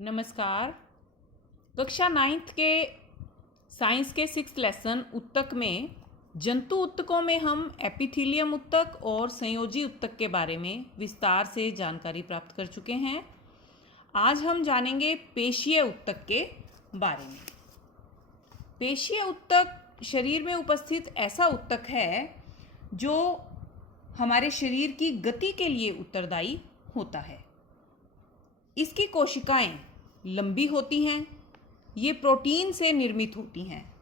नमस्कार। कक्षा 9th के साइंस के 6th लेसन उत्तक में जंतु उत्तकों में हम एपिथीलियम उत्तक और संयोजी उत्तक के बारे में विस्तार से जानकारी प्राप्त कर चुके हैं। आज हम जानेंगे पेशीय उत्तक के बारे में। पेशीय उत्तक शरीर में उपस्थित ऐसा उत्तक है जो हमारे शरीर की गति के लिए उत्तरदायी होता है। इसकी कोशिकाएं लंबी होती हैं। ये प्रोटीन से निर्मित होती हैं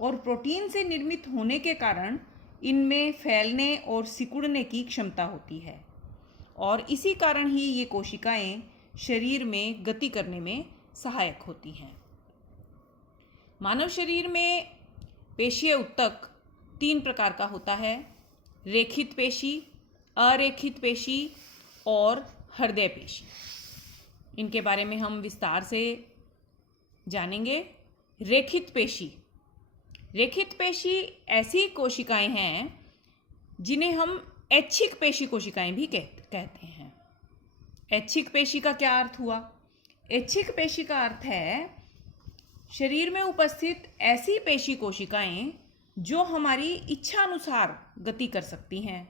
और प्रोटीन से निर्मित होने के कारण इनमें फैलने और सिकुड़ने की क्षमता होती है और इसी कारण ही ये कोशिकाएं शरीर में गति करने में सहायक होती हैं। मानव शरीर में पेशीय उत्तक 3 प्रकार का होता है: रेखित पेशी, अरेखित पेशी और हृदय पेशी। इनके बारे में हम विस्तार से जानेंगे। रेखित पेशी ऐसी कोशिकाएं हैं जिन्हें हम ऐच्छिक पेशी कोशिकाएं भी कहते हैं। ऐच्छिक पेशी का क्या अर्थ हुआ? ऐच्छिक पेशी का अर्थ है शरीर में उपस्थित ऐसी पेशी कोशिकाएं जो हमारी इच्छा अनुसार गति कर सकती हैं।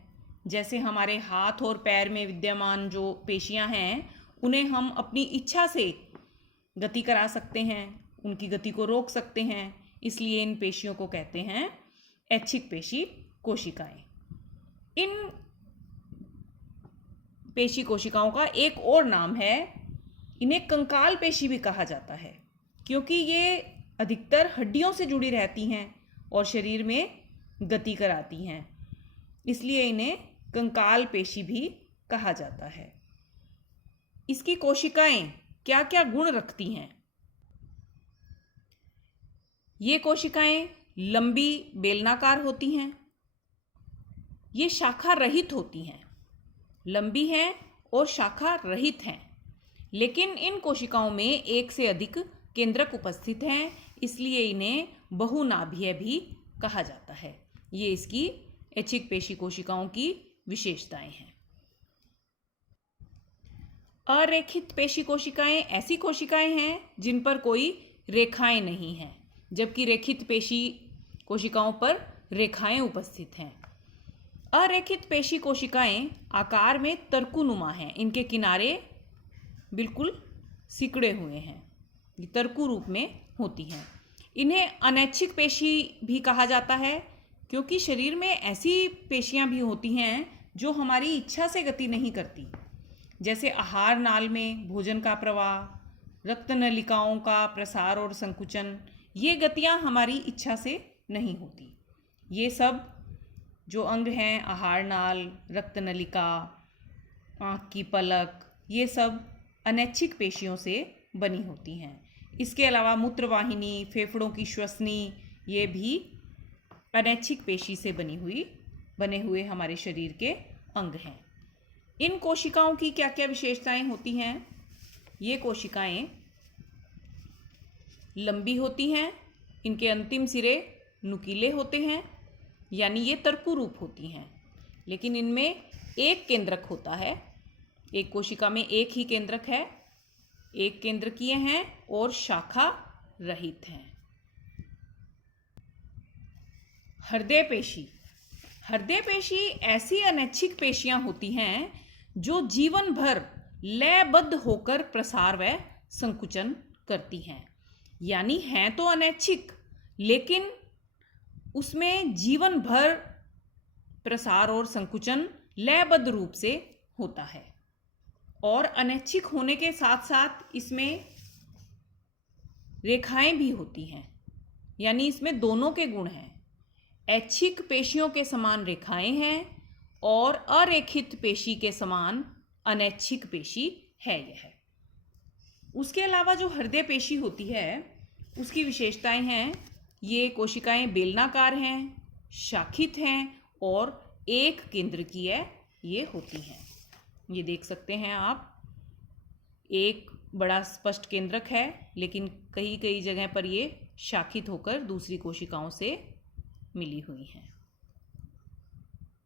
जैसे हमारे हाथ और पैर में विद्यमान जो पेशियां हैं उन्हें हम अपनी इच्छा से गति करा सकते हैं, उनकी गति को रोक सकते हैं। इसलिए इन पेशियों को कहते हैं ऐच्छिक पेशी कोशिकाएं। इन पेशी कोशिकाओं का एक और नाम है, इन्हें कंकाल पेशी भी कहा जाता है, क्योंकि ये अधिकतर हड्डियों से जुड़ी रहती हैं और शरीर में गति कराती हैं। इसलिए इन्हें कंकाल पेशी भी कहा जाता है। इसकी कोशिकाएं क्या क्या गुण रखती हैं? ये कोशिकाएं लंबी बेलनाकार होती हैं। ये शाखा रहित होती हैं, लंबी हैं और शाखा रहित हैं। लेकिन इन कोशिकाओं में एक से अधिक केंद्रक उपस्थित हैं, इसलिए इन्हें बहुनाभीय भी कहा जाता है। ये इसकी ऐच्छिक पेशी कोशिकाओं की विशेषताएं हैं। अरेखित पेशी कोशिकाएं ऐसी कोशिकाएं हैं जिन पर कोई रेखाएं नहीं हैं, जबकि रेखित पेशी कोशिकाओं पर रेखाएं उपस्थित हैं। अरेखित पेशी कोशिकाएं आकार में तरकुनुमा हैं, इनके किनारे बिल्कुल सिकुड़े हुए हैं, ये तरकु रूप में होती हैं। इन्हें अनैच्छिक पेशी भी कहा जाता है, क्योंकि शरीर में ऐसी पेशियां भी होती हैं जो हमारी इच्छा से गति नहीं करती। जैसे आहार नाल में भोजन का प्रवाह, रक्त नलिकाओं का प्रसार और संकुचन, ये गतियां हमारी इच्छा से नहीं होती। ये सब जो अंग हैं, आहार नाल, रक्त नलिका, आँख की पलक, ये सब अनैच्छिक पेशियों से बनी होती हैं। इसके अलावा मूत्रवाहिनी, फेफड़ों की श्वसनी, ये भी अनैच्छिक पेशी से बने हुए हमारे शरीर के अंग हैं। इन कोशिकाओं की क्या क्या विशेषताएं होती हैं? ये कोशिकाएं लंबी होती हैं, इनके अंतिम सिरे नुकीले होते हैं, यानी ये तरकु रूप होती हैं। लेकिन इनमें एक केंद्रक होता है। एक कोशिका में एक ही केंद्रक है, एक केंद्रकीय हैं और शाखा रहित हैं। हृदय पेशी ऐसी अनैच्छिक पेशियां होती हैं जो जीवन भर लयबद्ध होकर प्रसार व संकुचन करती हैं। यानी हैं तो अनैच्छिक, लेकिन उसमें जीवन भर प्रसार और संकुचन लयबद्ध रूप से होता है। और अनैच्छिक होने के साथ साथ इसमें रेखाएं भी होती हैं, यानी इसमें दोनों के गुण हैं। ऐच्छिक पेशियों के समान रेखाएं हैं और अरेखित पेशी के समान अनैच्छिक पेशी है यह। उसके अलावा जो हृदय पेशी होती है उसकी विशेषताएं हैं, ये कोशिकाएं बेलनाकार हैं, शाखित हैं और एक केंद्रकीय ये होती हैं। ये देख सकते हैं आप, एक बड़ा स्पष्ट केंद्रक है, लेकिन कई जगह पर ये शाखित होकर दूसरी कोशिकाओं से मिली हुई हैं।